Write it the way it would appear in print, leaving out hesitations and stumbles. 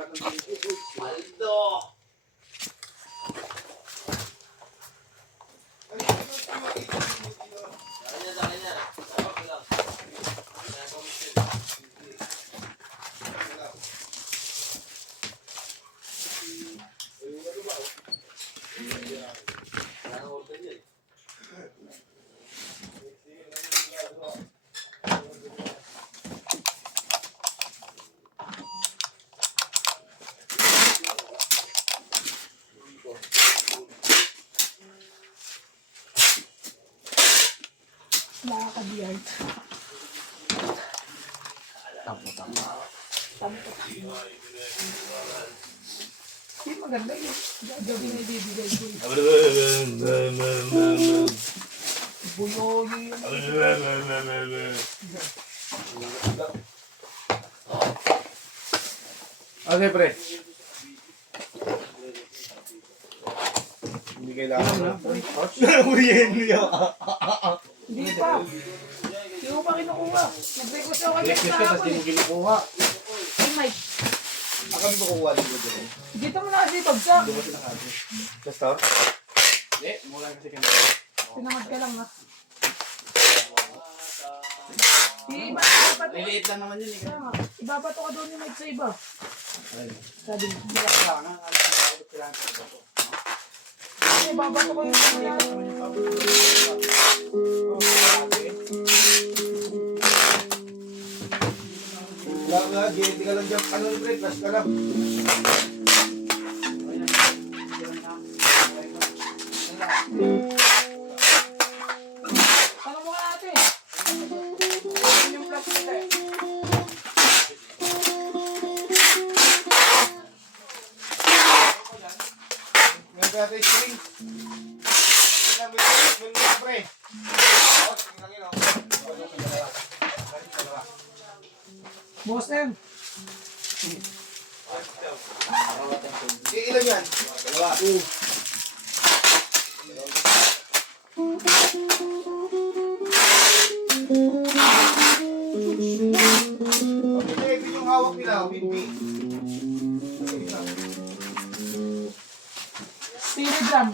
Maldo! Nakaka-beard. Tampo. Hindi maganda yun. Gagawin na ibibigay ko. Buyoyo yun. Okay, pre. Hindi kailangan na. Hindi pa. Hindi ko pa kinukuha. Nag-request ako kayo Electric sa ka, tapos hapon di mo eh. kinukuha. Hey, Mike. Kami ba kukuha dito dito? Dito mo na kasi pagsak. Doon kasi nakati. Sa store? Hindi, mula kasi kami. Tinamad ka lang ha. Ibabato. Liliit lang naman yun eh. Tama. Ibabato ka doon ni Mike sa iba. Sabi mo. Kailangan, kailangan ko. Ibabato ko yung kanya. Wala nga, hindi ka lang dyan. Ano yung break? Last ka lang. Tanong mo ka natin. Yung plus nila eh. Ngayon ka tayo string. Tingnan mo yung pre. Tingnan yun, Boss na yun. Ilan yan? Dalawa. Okay, ito yung hawak nila. Bimbi. Steel drum.